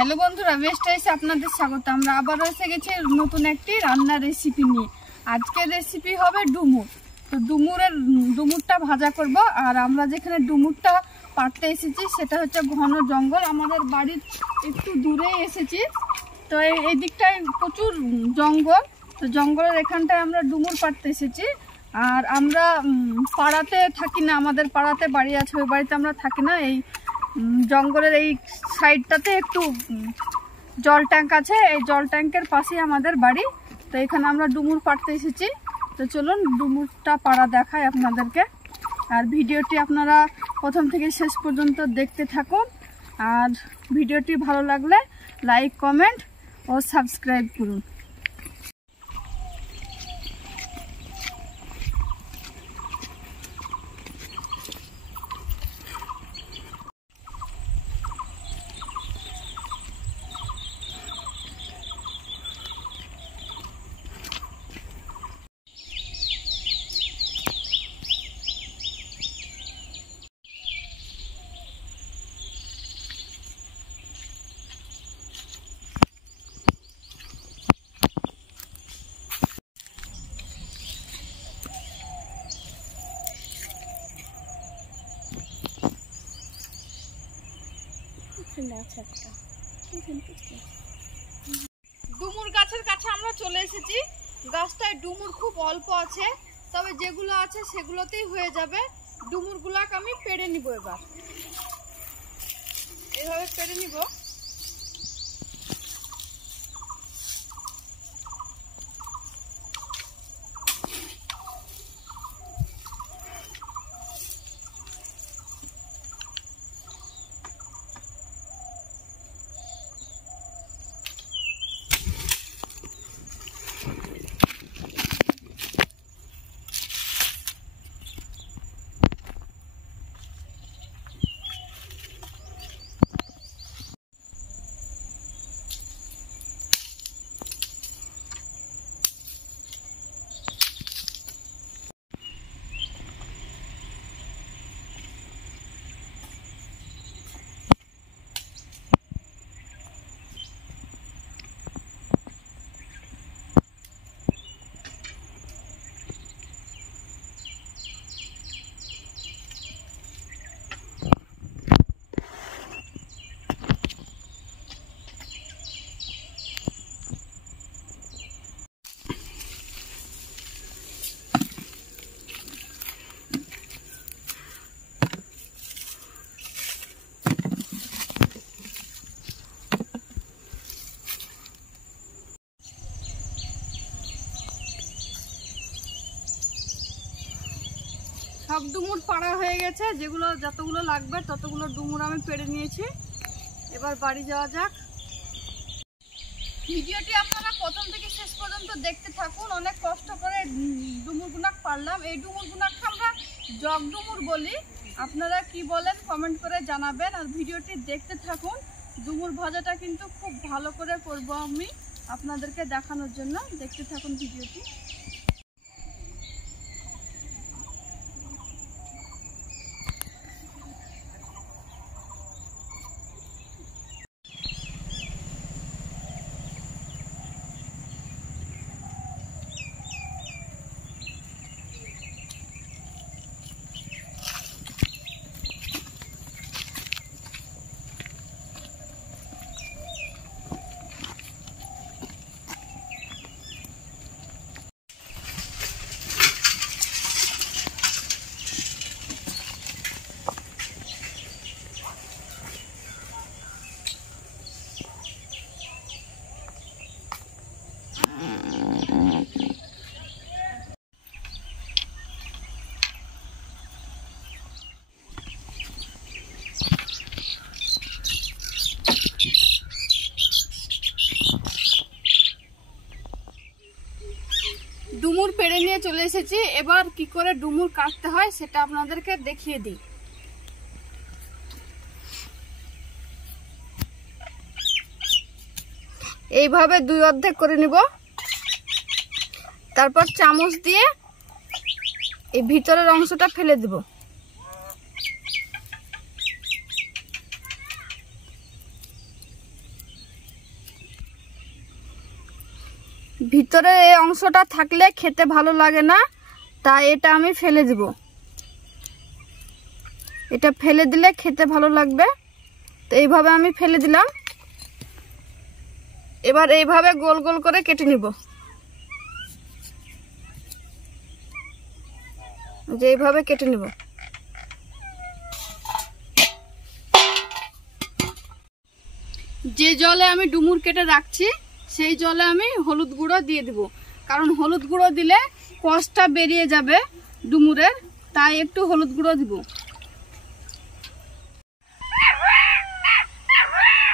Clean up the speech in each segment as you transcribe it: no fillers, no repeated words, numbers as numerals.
Hello বন্ধুরা, বেস্টাইসে আপনাদের স্বাগত। আমরা আবারও এসে গেছি নতুন একটি রান্নার রেসিপি নিয়ে। আজকের রেসিপি হবে ডুমুর। তো ডুমুরটা ভাজা করব। আর আমরা যেখানে ডুমুরটা পাড়তে এসেছি সেটা হচ্ছে ঘন জঙ্গল। আমাদের বাড়ির একটু দূরে এসেছি, তো এই দিকটায় প্রচুর জঙ্গল। তো জঙ্গলের এখানটায় আমরা ডুমুর পাড়তে এসেছি। আর আমরা পাড়াতে থাকি না, আমাদের পাড়াতে বাড়ি আছে, ওই বাড়িতে আমরা থাকি না। এই জঙ্গলের এই সাইডটাতে একটু জল ট্যাঙ্ক আছে, এই জল ট্যাঙ্কের পাশেই আমাদের বাড়ি। তো এখানে আমরা ডুমুর পাড়তে এসেছি। তো চলুন ডুমুরটা পাড়া দেখাই আপনাদেরকে। আর ভিডিওটি আপনারা প্রথম থেকে শেষ পর্যন্ত দেখতে থাকুন। আর ভিডিওটি ভালো লাগলে লাইক, কমেন্ট ও সাবস্ক্রাইব করুন। ডুমুর গাছের কাছে আমরা চলে এসেছি। গাছটায় ডুমুর খুব অল্প আছে, তবে যেগুলো আছে সেগুলোতেই হয়ে যাবে। ডুমুরগুলাকে আমি পেড়ে নিব। এবার এইভাবে পেড়ে নিব। সব ডুমুর পাড়া হয়ে গেছে, যতগুলো লাগবে ততগুলো ডুমুর আমি পেড়ে নিয়েছি। এবার বাড়ি যাওয়া যাক। ভিডিওটি আপনারা প্রথম থেকে শেষ পর্যন্ত দেখতে থাকুন। অনেক কষ্ট করে ডুমুরগুনা পারলাম। এই ডুমুরগুনাকে আমরা জগ ডুমুর বলি। আপনারা কি বলেন কমেন্ট করে জানাবেন। আর ভিডিওটি দেখতে থাকুন। ডুমুর ভাজাটা কিন্তু খুব ভালো করে করব আমি আপনাদেরকে দেখানোর জন্য। দেখতে থাকুন ভিডিওটি। ডুমুর পেড়ে নিয়ে চলে এসেছি। এবার কি করে ডুমুর কাটতে হয় সেটা আপনাদেরকে দেখিয়ে দিই। এইভাবে দুই অর্ধেক করে নিব। তারপর চামচ দিয়ে এই ভিতরের অংশটা ফেলে দেব। ভিতরে এই অংশটা থাকলে খেতে ভালো লাগে না, তাই এটা আমি ফেলে দিব। এটা ফেলে দিলে খেতে ভালো লাগবে, তো এইভাবে আমি ফেলে দিলাম। এবার এইভাবে গোল গোল করে কেটে নিব, যে এইভাবে কেটে নিব। যে জলে আমি ডুমুর কেটে রাখছি সেই জলে আমি হলুদ গুঁড়ো দিয়ে দিব, কারণ হলুদ গুঁড়ো দিলে কষটা বেরিয়ে যাবে ডুমুরের, তাই একটু হলুদ গুঁড়ো দিব।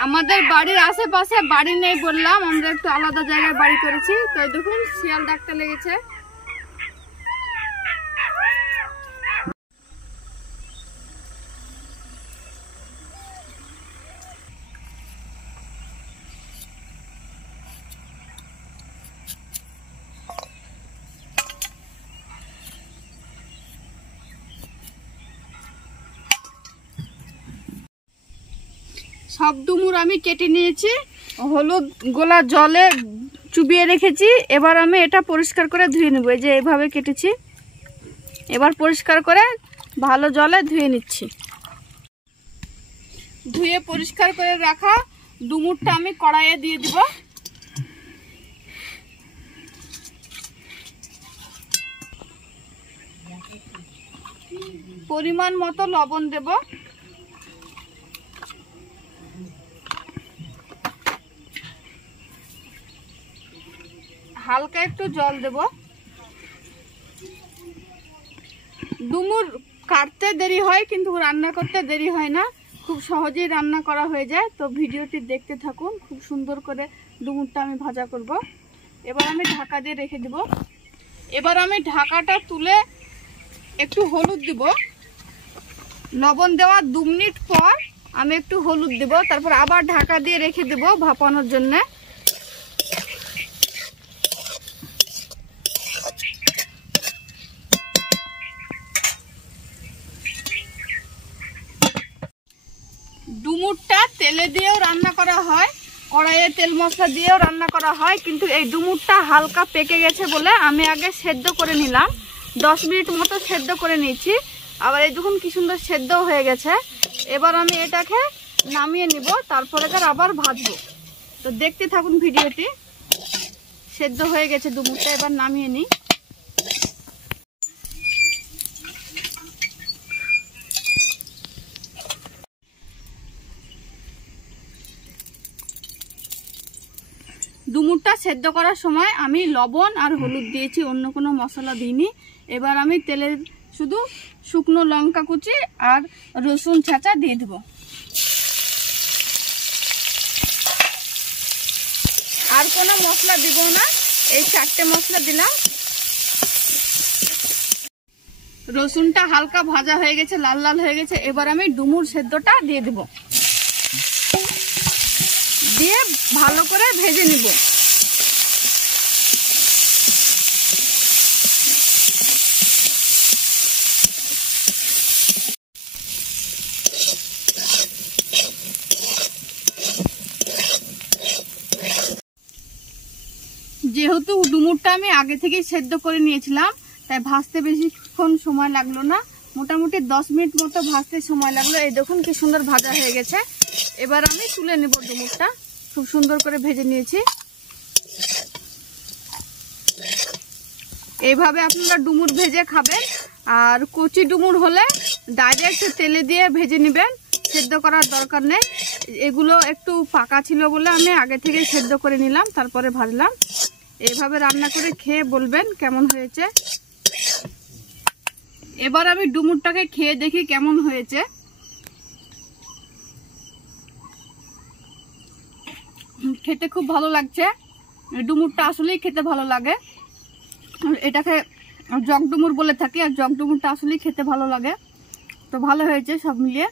আমাদের বাড়ির আশেপাশে বাড়ি নেই বললাম, আমরা একটু আলাদা জায়গায় বাড়ি করেছি, তাই দেখুন শিয়াল ডাকতে লেগেছে। সব ডুমুর আমি কেটে নিয়েছি, হলুদ গোলা জলে চুবিয়ে রেখেছি। এবার আমি এটা পরিষ্কার করে ধুয়ে নেব। এই যে এইভাবে কেটেছি, এবার পরিষ্কার করে ভালো জলে ধুয়ে নিচ্ছি। ধুয়ে পরিষ্কার করে রাখা ডুমুরটা আমি কড়াইয়ে দিয়ে দিব। পরিমাণ মতো লবণ দেব, হালকা একটু জল দেব। ডুমুর কাটতে দেরি হয় কিন্তু রান্না করতে দেরি হয় না, খুব সহজেই রান্না করা হয়ে যায়। তো ভিডিওটি দেখতে থাকুন, খুব সুন্দর করে ডুমুরটা আমি ভাজা করব। এবার আমি ঢাকা দিয়ে রেখে দেব। এবার আমি ঢাকাটা তুলে একটু হলুদ দিব। লবণ দেওয়ার 2 মিনিট পর আমি একটু হলুদ দেব, তারপর আবার ঢাকা দিয়ে রেখে দেব ভাপানোর জন্য। ডুমুরটা তেলে দিয়েও রান্না করা হয়, কড়াইয়ে তেল মশলা দিয়েও রান্না করা হয়, কিন্তু এই ডুমুরটা হালকা পেকে গেছে বলে আমি আগে সেদ্ধ করে নিলাম। 10 মিনিট মতো সেদ্ধ করে নিয়েছি। আবার এই দেখুন কি সুন্দর সেদ্ধ হয়ে গেছে। এবার আমি এটাকে নামিয়ে নিব, তারপরে আবার ভাজবো। তো দেখতে থাকুন ভিডিওটি। সেদ্ধ হয়ে গেছে ডুমুরটা, এবার নামিয়ে নিই। ডুমুরটা সেদ্ধ করার সময় আমি লবণ আর হলুদ দিয়েছি, অন্য কোনো মশলা দিইনি। এবার আমি তেলে শুধু শুকনো লঙ্কা কুচি আর রসুন ছাঁচা দিয়ে দেব। আর কোনো মশলা দিব না, এই 4টে মশলা দিলাম। রসুনটা হালকা ভাজা হয়ে গেছে, লাল লাল হয়ে গেছে। এবার আমি ডুমুর সেদ্ধটা দিয়ে দেব, দিয়ে ভালো করে ভেজে নিব। যেহেতু ডুমুরটা আমি আগে থেকেই সেদ্ধ করে নিয়েছিলাম, তাই ভাজতে বেশিক্ষণ সময় লাগলো না, মোটামুটি 10 মিনিট মতো ভাজতে সময় লাগলো। এই দেখুন কি সুন্দর ভাজা হয়ে গেছে। এবার আমি তুলে নেব ডুমুরটা, খুব সুন্দর করে ভেজে নিয়েছি। এইভাবে আপনারা ডুমুর ভেজে খাবেন, আর কচি ডুমুর হলে ডাইরেক্ট তেলে দিয়ে ভেজে নেবেন, সেদ্ধ করার দরকার নেই। এগুলো একটু পাকা ছিল বলে আমি আগে থেকে সেদ্ধ করে নিলাম, তারপরে ভাজলাম। এইভাবে রান্না করে খেয়ে বলবেন কেমন হয়েছে। এবার আমি ডুমুরটাকে খেয়ে দেখি কেমন হয়েছে। খেতে খুব ভালো লাগছে, ডুমুরটা আসলেই খেতে ভালো লাগে। এটাকে জগ ডুমুর বলে থাকি, আর জগ ডুমুরটা আসলেই খেতে ভালো লাগে। তো ভালো হয়েছে সব মিলিয়ে।